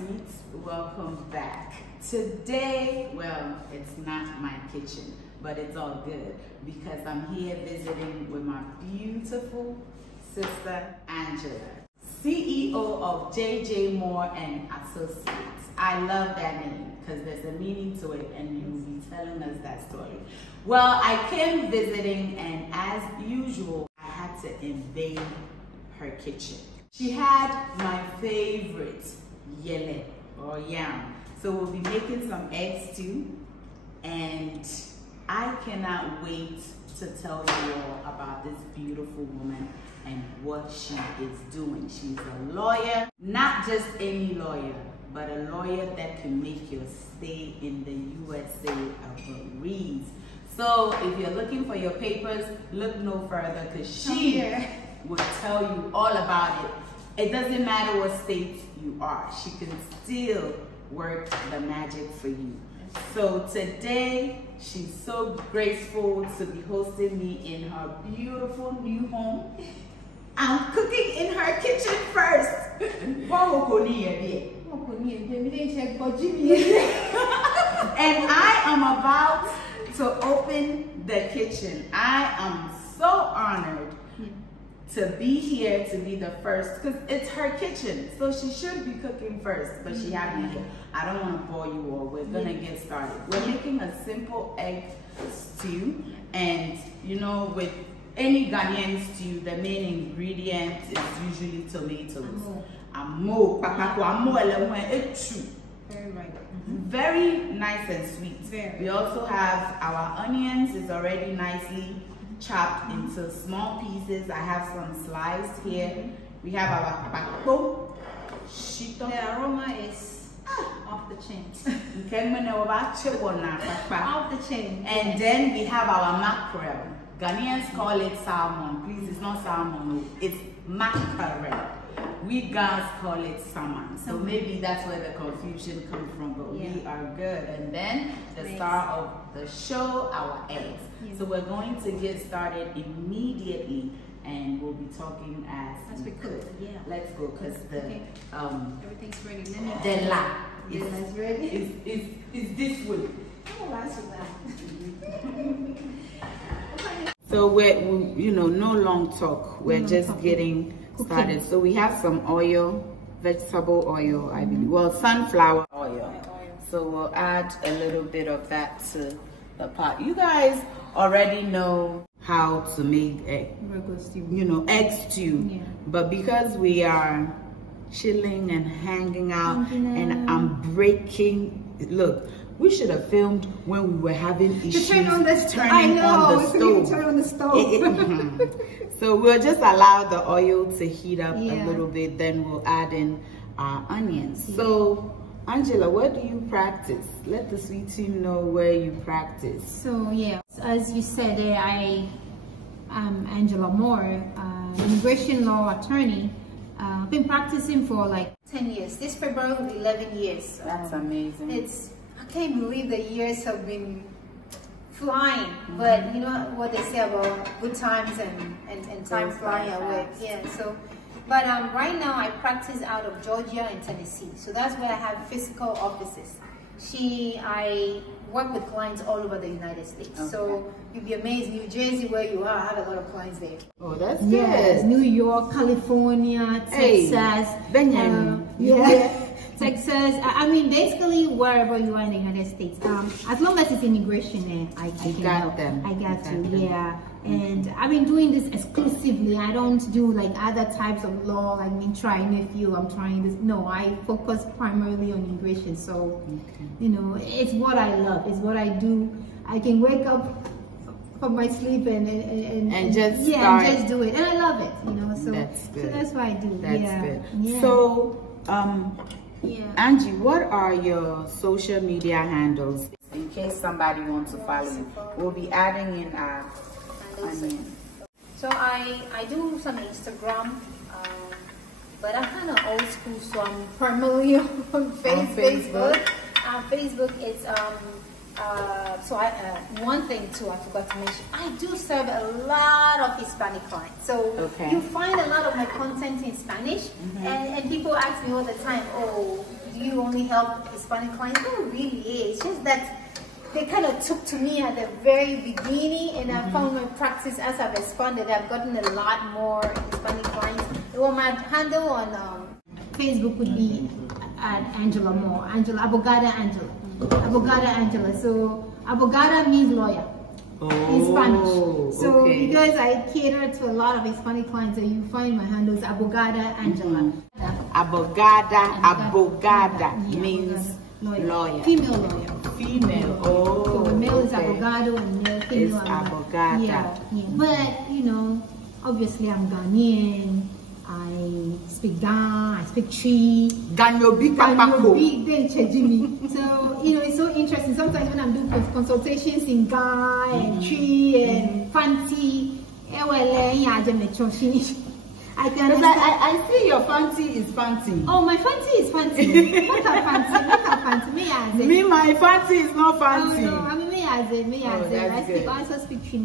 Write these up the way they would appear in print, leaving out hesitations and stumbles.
sweets, welcome back. Today, well, it's not my kitchen, but it's all good because I'm here visiting with my beautiful sister, Angela, CEO of JJ Moore and Associates. I love that name because there's a meaning to it and you'll be telling us that story. Well, I came visiting and as usual, I had to invade her kitchen. She had my favorite yele or yam. So we'll be making some egg stew and I cannot wait to tell you all about this beautiful woman and what she is doing. She's a lawyer, not just any lawyer, but a lawyer that can make your stay in the USA a breeze. So if you're looking for your papers, look no further because she will tell you all about it. It doesn't matter what state you are. She can still work the magic for you. So today, she's so graceful to be hosting me in her beautiful new home. I'm cooking in her kitchen first. And I am about to open the kitchen. I am so honored to be here, to be the first, because it's her kitchen, so she should be cooking first, but she had me here. I don't want to bore you all. We're gonna get started. We're making a simple egg stew, and you know, with any Ghanaian stew, the main ingredient is usually tomatoes. Very right. Very nice and sweet. We also have our onions. It's already nicely chopped into small pieces. I have some sliced here. We have our pakpo. The aroma is off the chain. Off the chain. And then we have our mackerel. Ghanaians call it salmon. Please, it's not salmon. It's mackerel. We guys call it salmon. So maybe that's where the confusion comes from. But we are good. And then the star of the show, our eggs. So we're going to get started immediately, and we'll be talking as we cook. Let's go, because the everything's ready. The la is ready. Is this way. Oh, that's So we're you know, no long talk. We're just getting started. So we have some oil, vegetable oil, I believe. Well, sunflower oil. So we'll add a little bit of that to the pot. You guys already know how to make egg stew, but because we are chilling and hanging out and I'm breaking, look, we should have filmed when we were having issues turning on the stove. So we'll just allow the oil to heat up a little bit, then we'll add in our onions. So Angela, where do you practice? Let the sweet team know where you practice. So as you said, I am Angela Moore, immigration law attorney. I've been practicing for like 10 years. This February will be 11 years. That's amazing. I can't believe the years have been flying. But you know what they say about good times and time flying away. So. But right now I practice out of Georgia and Tennessee. So that's where I have physical offices. I work with clients all over the United States. So you'll be amazed, New Jersey where you are, I have a lot of clients there. Oh, that's good. Yes, New York, California, Texas. Texas, I mean, basically wherever you are in the United States. As long as it's immigration, I can help. I got to. And I've been doing this exclusively. I don't do like other types of law, like me trying nephew, I'm trying this. No, I focus primarily on immigration. So, you know, it's what I love. It's what I do. I can wake up from my sleep and just do it. And I love it, you know. So that's good. So that's what I do. That's good. So, Angie, what are your social media handles? In case somebody wants to follow you, we'll be adding in our onion. So I do some Instagram, but I'm kind of old school, so I'm primarily on Facebook. Facebook is one thing too I forgot to mention. I do serve a lot of Hispanic clients, so you find a lot of my content in Spanish, and people ask me all the time, oh, do you only help Hispanic clients. No, it really is. It's just that they kind of took to me at the very beginning, and I found my practice as I've expanded. I've gotten a lot more Hispanic clients. Well, my handle on Facebook would be at Angela Moore, Abogada Angela. Abogada Angela. So abogada means lawyer in Spanish. So because I cater to a lot of Hispanic clients, so you find my handle is Abogada Angela. Abogada means lawyer. Female lawyer. Female. So the male is abogado and the female is abogada. Yeah. But you know, obviously I'm Ghanaian. I speak Ga, I speak Tree. Ganyobi Papako. So, you know, it's so interesting. Sometimes when I'm doing consultations in Ga and Tree and Fancy, I see your fancy is fancy. Oh, my fancy is fancy. What a fancy, what a fancy. Me, my fancy is not fancy. Oh, no, I mean, I also speak Tree,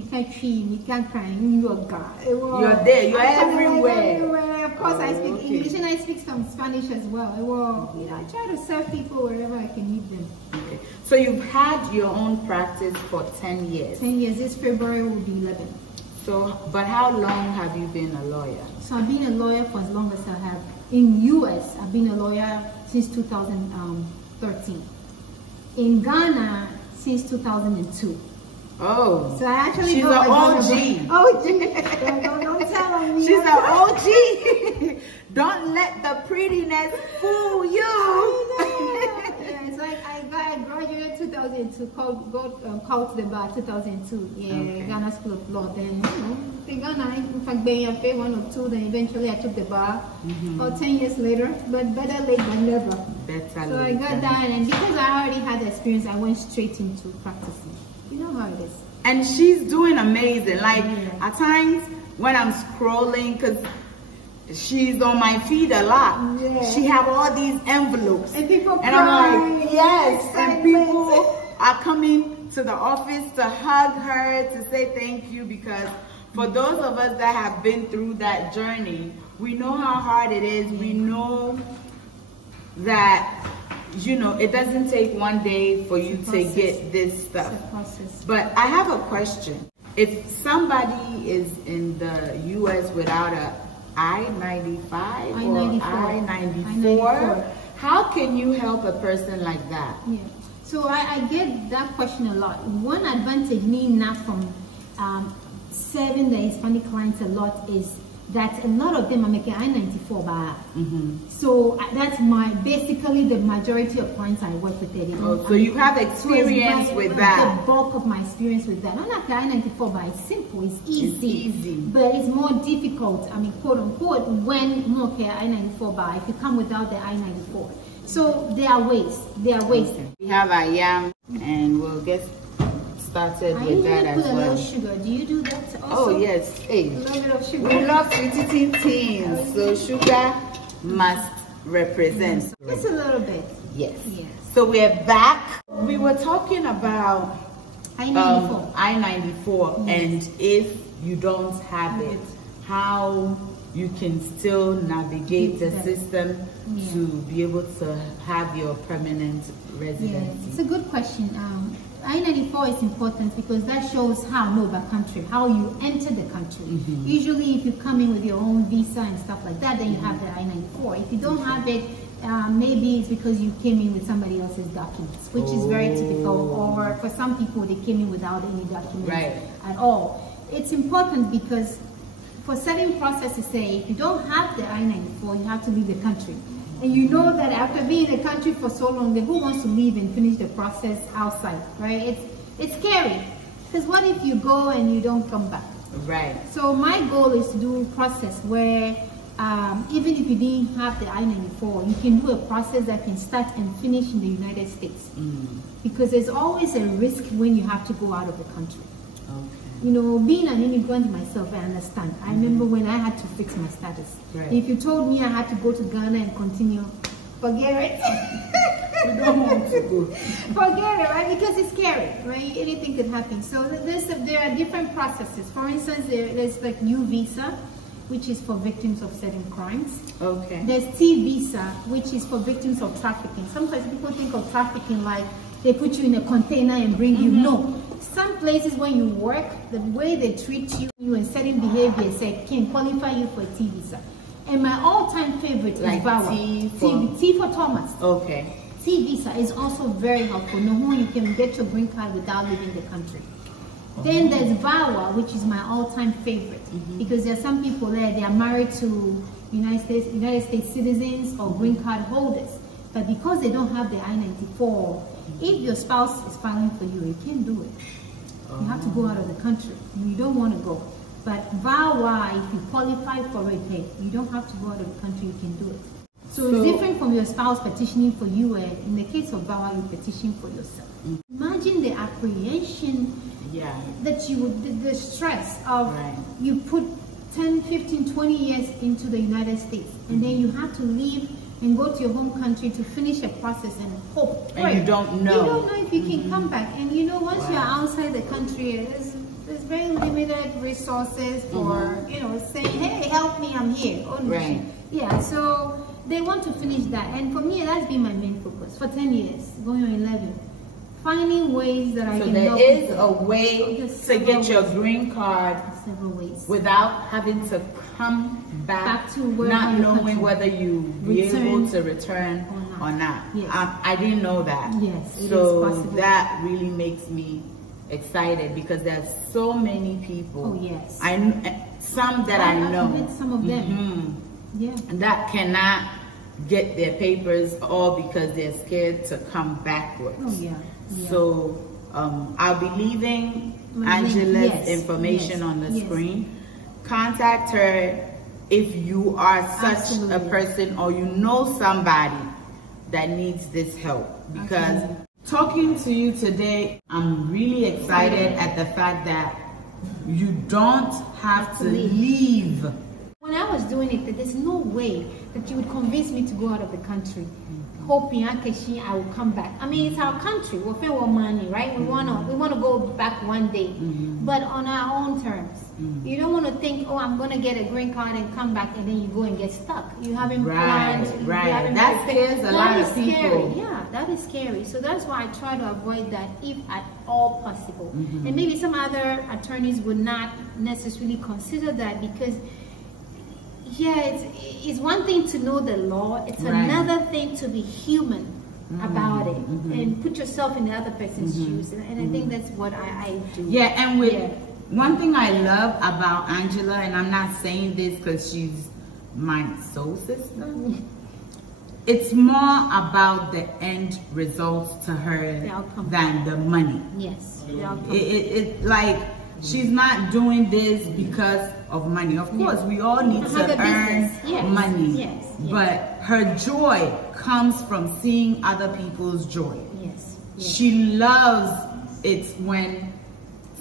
you're there, you're everywhere. Of course, I speak English and I speak some Spanish as well. Well, you know, I try to serve people wherever I can meet them. Okay. So you've had your own practice for 10 years. 10 years. This February will be 11. So, but how long have you been a lawyer? So I've been a lawyer for as long as I have. In US, I've been a lawyer since 2013. In Ghana, since 2002. Oh. So I actually she's an OG. OG. Don't tell me. She's an OG. Don't let the prettiness fool you. Yeah, it's like I graduated 2002, called to the bar 2002. Yeah, okay. Ghana School of Law. Then, you know, in Ghana, in fact, being a 1 or 2, then eventually I took the bar. About 10 years later, but better late than never. So I got that, and because I already had the experience, I went straight into practicing. You know how it is. And she's doing amazing. Like, at times when I'm scrolling, because she's on my feed a lot. She have all these envelopes. And people and I'm like, yes. And people are coming to the office to hug her, to say thank you, because for those of us that have been through that journey, we know how hard it is. We know that, you know, it doesn't take one day for you to get this stuff. But I have a question. If somebody is in the US without a I-95 or I-94, how can you help a person like that? Yeah. So I get that question a lot. One advantage me now from serving the Hispanic clients a lot is that a lot of them are making I-94 by So that's basically the majority of clients I work with. So you have experience with that. The bulk of my experience with that. Not like I-94 by, it's simple, it's easy. But it's more difficult, I mean, quote unquote, when more I-94 by, if you come without the I-94. So there are ways, Okay. We have a yam and we'll get started with that as well. A little sugar. Do you do that also? Oh yes, hey. A little bit of sugar. We love sweet things, so sugar must represent. Just a little bit. Yes. So we're back. We were talking about I-94. I-94, and if you don't have it, how you can still navigate the system to be able to have your permanent residency. It's a good question. I-94 is important because that shows how country, how you enter the country. Usually if you come in with your own visa and stuff like that, then you have the I-94. If you don't have it, maybe it's because you came in with somebody else's documents, which is very typical, or for some people they came in without any documents at all. It's important because for certain processes, say if you don't have the I-94, you have to leave the country. And you know that after being in the country for so long, then who wants to leave and finish the process outside, right? It's scary. Because what if you go and you don't come back? Right. So my goal is to do a process where even if you didn't have the I-94, you can do a process that can start and finish in the United States. Because there's always a risk when you have to go out of the country. You know, being an immigrant myself, I understand. I remember when I had to fix my status. If you told me I had to go to Ghana and continue, forget it. We don't want to go. Forget it, right? Because it's scary, right? Anything could happen. So there are different processes. For instance, there's like new visa. which is for victims of certain crimes. Okay. There's T visa, which is for victims of trafficking. Sometimes people think of trafficking like they put you in a container and bring you. No. Some places when you work, the way they treat you and certain behaviors can qualify you for a T visa. And my all-time favorite is VAWA. T for Thomas. Okay. T visa is also very helpful. No, you can get your green card without leaving the country. Then there's VAWA, which is my all-time favorite, because there are some people there, they are married to United States citizens or green card holders, but because they don't have the I-94, if your spouse is filing for you, you can't do it. You have to go out of the country. You don't want to go. But VAWA, if you qualify for it, hey, you don't have to go out of the country, you can do it. So it's different from your spouse petitioning for you, and in the case of VAWA, you petition for yourself. Imagine the apprehension that you would, the stress of you put 10, 15, 20 years into the United States, and then you have to leave and go to your home country to finish a process and hope. And you don't know. You don't know if you can come back. And you know, once you're outside the country, there's very limited resources for, you know, saying, hey, help me, I'm here. Oh, no. Yeah, so they want to finish that. And for me, that's been my main focus for 10 years, going on 11. Finding ways that I can help. So there is a way to get your green card without having to come back to work, not knowing whether you be able to return or not. Yes. I didn't know that. Yes, so that really makes me excited, because there's so many people. Oh yes. Some that I know. Met some of them. That cannot get their papers, all because they're scared to come backwards. Oh yeah. So I'll be leaving Angela's information on the screen. Contact her if you are such a person, or you know somebody that needs this help. Because talking to you today, I'm really excited at the fact that you don't have to leave. When I was doing it, there's no way that you would convince me to go out of the country, hoping I will come back. I mean, it's our country. We're paying money, right? We wanna go back one day, but on our own terms. You don't want to think, oh, I'm gonna get a green card and come back, and then you go and get stuck. You haven't planned. That scares a lot of people. Yeah, that is scary. So that's why I try to avoid that if at all possible. And maybe some other attorneys would not necessarily consider that, because it's one thing to know the law, it's another thing to be human about it and put yourself in the other person's shoes, and I think that's what I do. And one thing I love about Angela, and I'm not saying this because she's my soul sister, it's more about the end results to her than the money. Yes, it's like she's not doing this because of money. Of course, we all need to earn money, but her joy comes from seeing other people's joy. She loves it when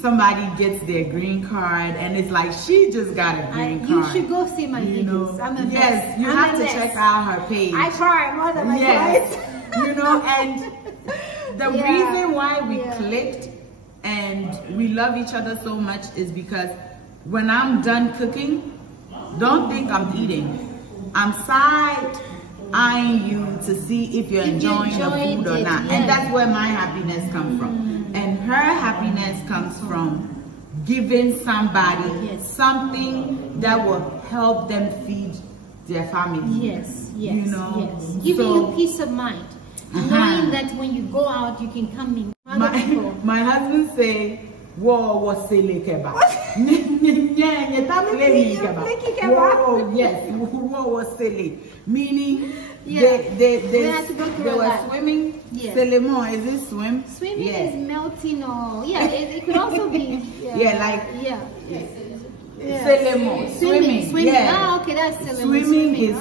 somebody gets their green card and it's like, she just got a green card. You should go see my videos. I'm a mess. You have to check out her page. I try more than my clients. You know, and the reason why we clicked and we love each other so much is because when I'm done cooking, don't think I'm eating. I'm side-eyeing you to see if you're enjoying the food or not. And that's where my happiness comes from. And her happiness comes from giving somebody something that will help them feed their family. You know? Giving you peace of mind. Knowing that when you go out, you can come in. My husband say, "Whoa, what's silly kebab?" Yes, whoa, was silly. Meaning they were swimming. Selemon, is it swim? Swimming is melting, or it could also be Selemon, swimming. Oh, okay, that's Selemon. Swimming is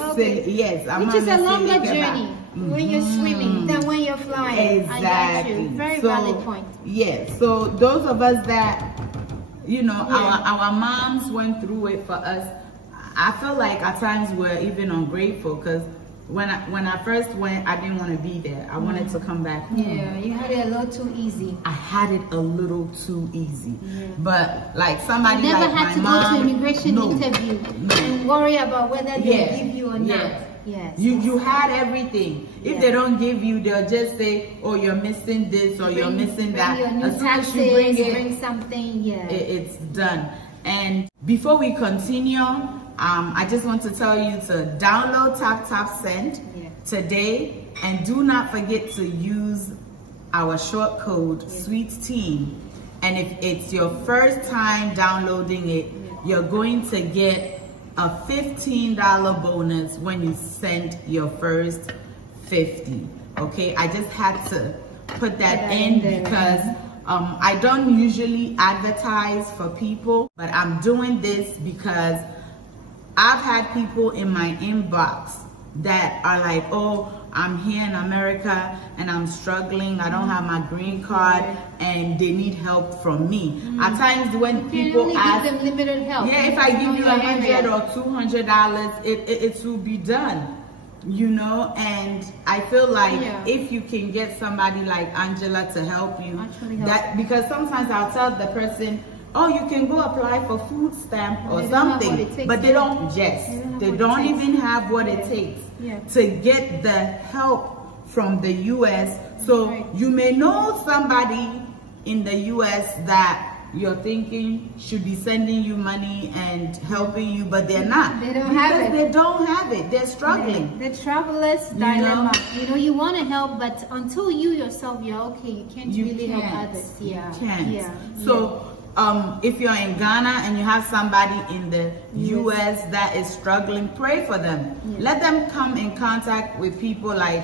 which is a longer journey when you're swimming than when you're flying. Exactly. I got you. Very valid point. So those of us that, you know, our moms went through it for us. I feel like at times we're even ungrateful because when I first went, I didn't want to be there. I wanted to come back home. Yeah, you had it a little too easy. I had it a little too easy. Yeah. But like somebody you never like had my mom, to go to immigration interview and worry about whether they'll give you or not. Yes. You had everything. If they don't give you, they'll just say, "Oh, you're missing this or you're missing that." Your new as soon taxes, as you bring something. Yeah, it's done. And before we continue, I just want to tell you to download TapTapSend today, and do not forget to use our short code SWEET-TEEN. And if it's your first time downloading it, you're going to get a $15 bonus when you send your first 50. Okay, I just had to put that in because I don't usually advertise for people, but I'm doing this because I've had people in my inbox that are like, "Oh, I'm here in America and I'm struggling. I don't have my green card and they need help from me." At times when people ask, give them limited help. Yeah, if I give you $100 or $200, it will be done. You know, and I feel like if you can get somebody like Angela to help you, because sometimes I'll tell the person, "Oh, you can go apply for food stamp or something," but they don't they don't even have what it takes to get the help from the US. So you may know somebody in the US that you're thinking should be sending you money and helping you, but they're not. They don't have it. They don't have it. They're struggling. The traveler's dilemma. You know, you want to help, but until you yourself, you're okay. You can't really help others. Yeah. You can't. So if you're in Ghana and you have somebody in the US that is struggling, pray for them. Let them come in contact with people like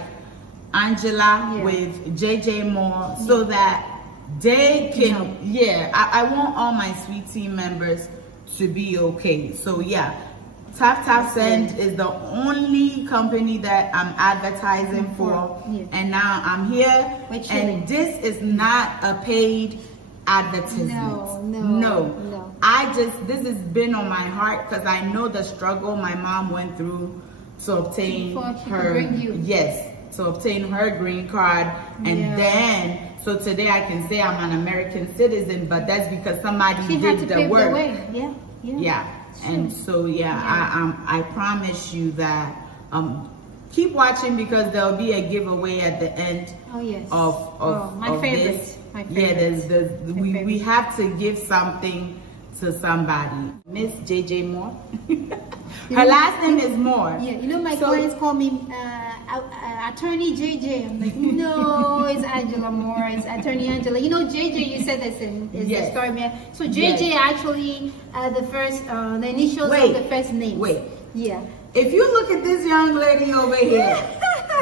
Angela, with JJ Moore, so that they can, I want all my SWEET-TEEN members to be okay. So TapTapSend is the only company that I'm advertising for, and now I'm here, and this is not a paid advertisement. No. This has been on my heart because I know the struggle my mom went through to obtain her green card, and then so today I can say I'm an American citizen, but that's because somebody did the work. And so I promise you that keep watching, because there'll be a giveaway at the end of my favorite. This. We have to give something to somebody. Miss JJ Moore. Her last name is Moore. Yeah, you know my clients call me Attorney JJ. I'm like, no, it's Angela Moore. It's Attorney Angela. You know, JJ, you said this in the story, man. So JJ actually the initials of the first name. Yeah. If you look at this young lady over here,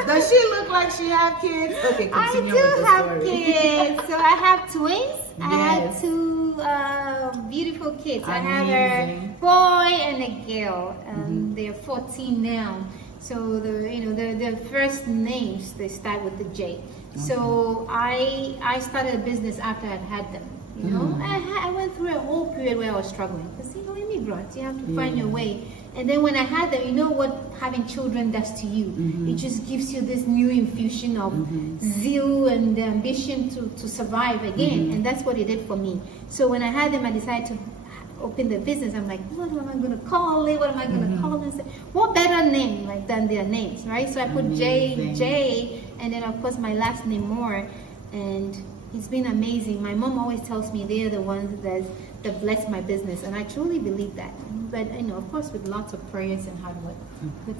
does she look like she have kids? Okay, continue with the story. I do have kids. So I have twins. I have two beautiful kids. Amazing. I have a boy and a girl. They're 14 now. So the first names, they start with the J. So I started a business after I've had them. You know, I went through a whole period where I was struggling, because immigrants, you have to find your way. And then when I had them, you know what having children does to you? It just gives you this new infusion of zeal and the ambition to survive again. And that's what it did for me. So when I had them, I decided to open the business. I'm like, what am I going to call it? What am I going to call it? What better name than their names, right? So I put J, and then of course my last name Moore, and it's been amazing. My mom always tells me they're the ones that bless my business, and I truly believe that. But of course, with lots of prayers and hard work.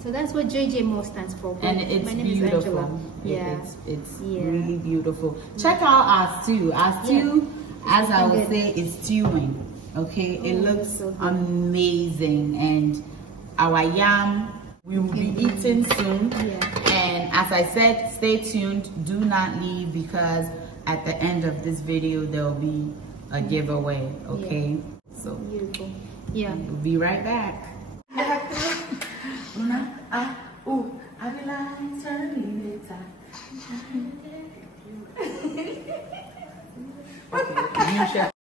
So that's what JJ Moore stands for. And it's my name beautiful. Is Angela. It's really beautiful. Check out our stew. Our stew, as I would say, is stewing. Okay, it looks so amazing, and our yam we will be eating soon. And as I said, stay tuned. Do not leave, because at the end of this video there will be a giveaway. Okay, so beautiful. We'll be right back. You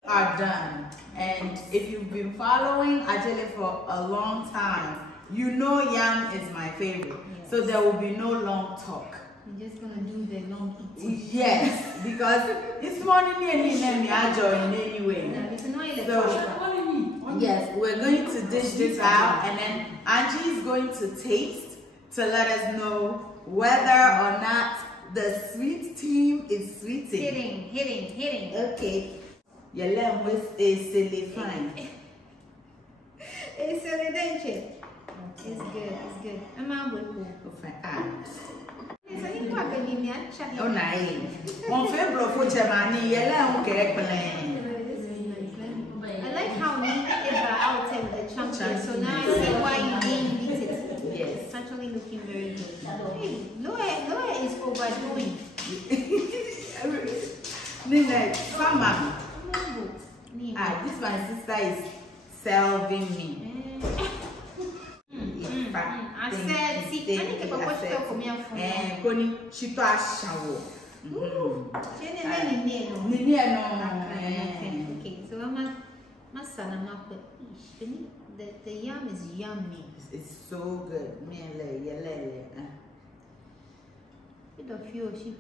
are done. And if you've been following Ajele for a long time, you know yam is my favorite. So there will be no long talk. You're just gonna do the long eating. Yes, because it's morning anyway. So yes, we're going to dish this out, and then Angie is going to taste to let us know whether or not the sweet team is sweeting. Hitting. Okay. Your lamb with a silly fine. It's silly, don't you? It's good. I'm out with you. Oh, nice. Mon favorite for Germany, yellow cake. I like how we eat it out with the champion. So now I see why you didn't eat it. Yes. It's actually looking very good. Hey, Noah is overdoing. Nina, Mama. This my sister is serving me. I said, see, I need to go watch the coming from Connie, she thought shower. Okay, so I'm my son, I'm not put the yam is yummy. It's so good. Bit of you, she.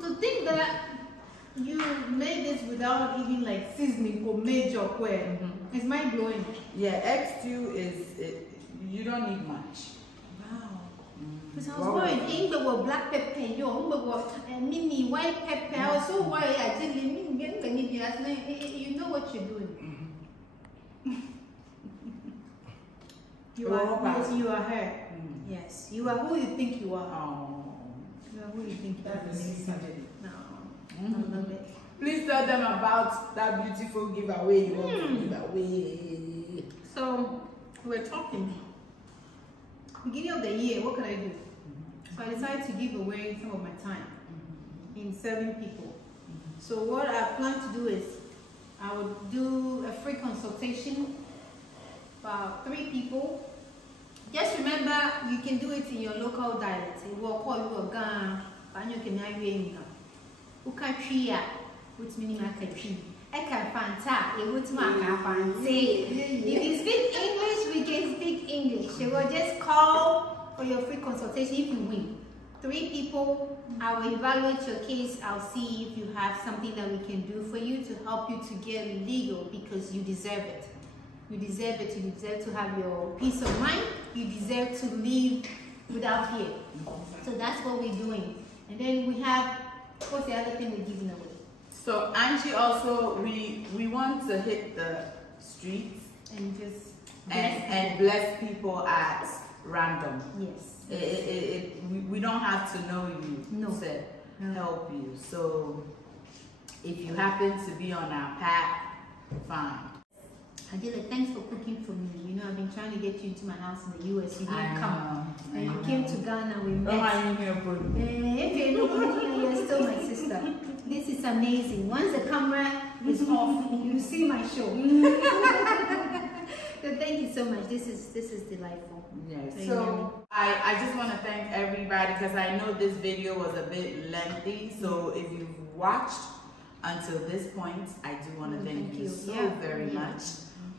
To think that you made this without even like seasoning or major queer, it's mind blowing. Yeah, egg stew is you don't need much. Wow. Because I was worried, England were black pepper, mini white pepper. I was so worried. I didn't you know what you're doing. You are her. Yes, you are who you think you are. You are who you think you are. No, I love it. Please tell them about that beautiful giveaway you want to give away. So we're talking. Beginning of the year, what can I do? So I decided to give away some of my time in serving people. So what I plan to do is I would do a free consultation for 3 people. Just remember, you can do it in your local dialect. You will call you a gun, but you can have your income. Ukatria, which means Makatri. Eka Fanta, it would mark a fancy. If you speak English, we can speak English. You will just call for your free consultation if you win. 3 people, I will evaluate your case. I'll see if you have something that we can do for you to help you to get legal because you deserve it. You deserve it. You deserve to have your peace of mind. You deserve to live without fear. So that's what we're doing. And then we have, what's the other thing we're giving away? So Angie also, we want to hit the streets and just bless people at random. Yes. We don't have to know you to help you. So if you happen to be on our path, fine. Adela, thanks for cooking for me. You know, I've been trying to get you into my house in the US. You didn't come. And you came to Ghana, we met. You're still my sister. This is amazing. Once the camera is off, you see my show. So thank you so much. This is delightful. Yes. So I just want to thank everybody because I know this video was a bit lengthy. So if you've watched until this point, I do want to thank you so very much.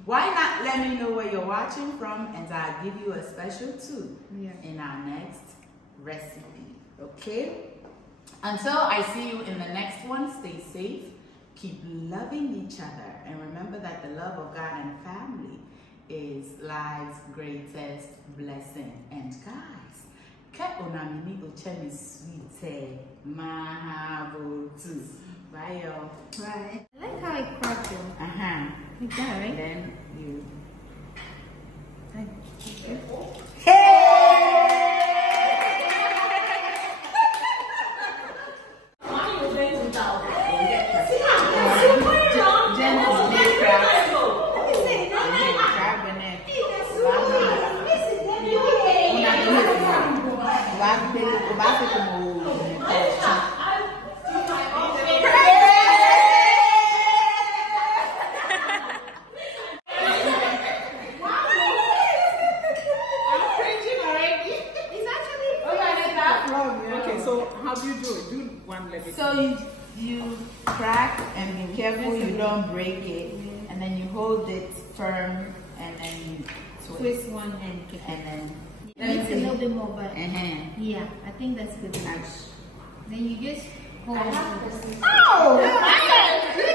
Why not let me know where you're watching from, and I'll give you a special too in our next recipe. Okay? Until I see you in the next one, stay safe, keep loving each other, and remember that the love of God and family is life's greatest blessing. And guys, Keonamini Ochemi Sweet Mahabo too. Bye, y'all. Right. I like how it cracked you. Like that, right? Then you. one leg. So you crack and be careful you don't break it, and then you hold it firm and then you twist one and kick and then it's a little bit more, but yeah, I think that's good enough. Then you just hold it. Oh!